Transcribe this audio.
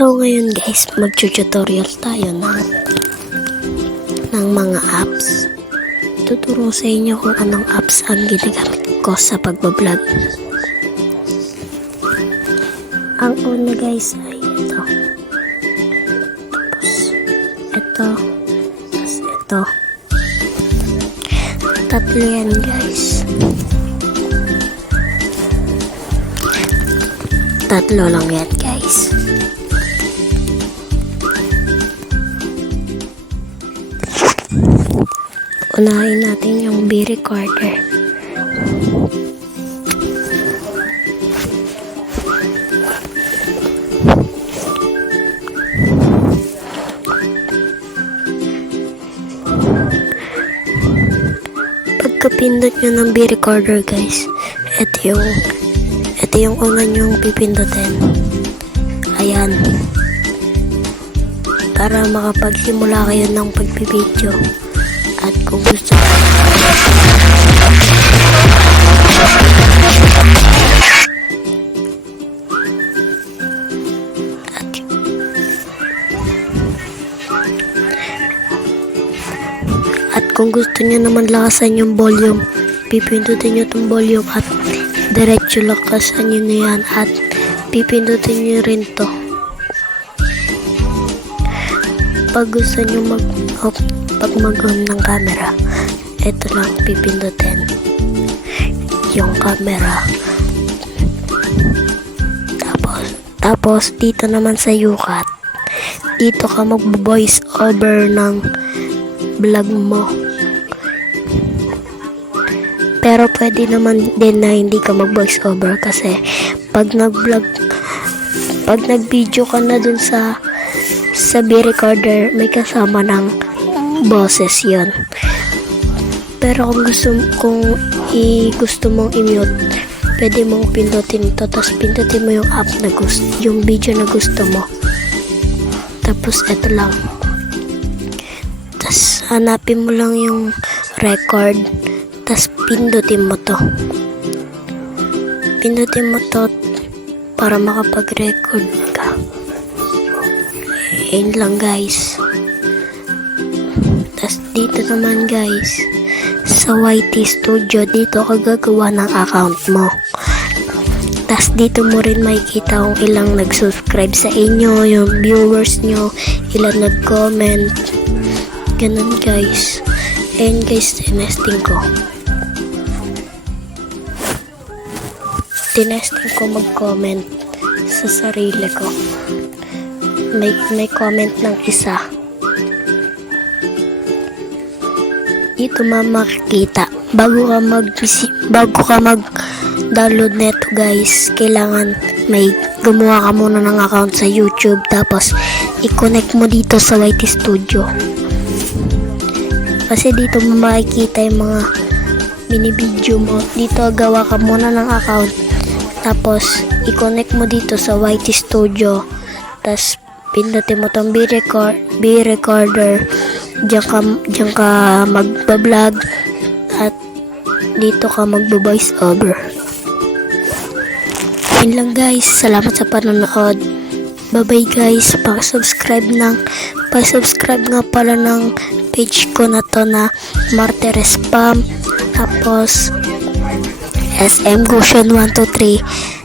So ngayon guys, mag-tutorial tayo ng mga apps. Tuturo sa inyo kung anong apps ang ginagamit ko sa pagbablog. Ang una guys ay ito. Tapos ito. Tatlo yan guys. Tatlo lang yan guys. Unahin natin yung B-Recorder. Pagkapindot nyo ng B-Recorder guys, ito yung una nyong pipindutin. Ayan. Para makapagsimula kayo ng pagbibideo. At kung gusto nyo naman lakasan yung volume, pipindutin nyo itong volume at diretso lakasan nyo na yan at pipindutin nyo rin to. Pag gusto nyo pag mag-on ng camera, ito lang pipindutin yung camera. Tapos dito naman sa yukat, dito ka mag-voice over ng vlog mo. Pero pwede naman din na hindi ka mag-voice over kasi pag nag-video ka na dun sa B-Recorder, may kasama ng boses yon. Pero kung gusto mong i-mute, pwede mong pindutin ito, tapos pindutin mo yung app na gusto, yung video na gusto mo. Tapos eto lang. Tapos hanapin mo lang yung record, tapos pindutin mo to. Pindutin mo to para makapag-record ka. Ayun lang guys. Tas dito naman guys, sa YT Studio, dito ka gagawa ng account mo. Tas dito mo rin makikita kung ilang nag-subscribe sa inyo, yung viewers nyo, ilang nag-comment. Ganun guys. And guys, tinesting ko mag-comment sa sarili ko. May comment ng isa. Dito makikita bago ka mag-download neto guys, kailangan may gumawa ka muna ng account sa YouTube, tapos i-connect mo dito sa YT Studio kasi dito mo makikita yung mga mini video mo. Dito gawa ka muna ng account, tapos i-connect mo dito sa YT Studio, tapos pindutin mo tong B-Recorder. Diyan ka magbablog at dito ka magbo-voice over. Yun lang guys, salamat sa panonood. Bye bye guys. Pa-subscribe nga pala ng page ko na to na Martires Spam, tapos SM Goshen 123.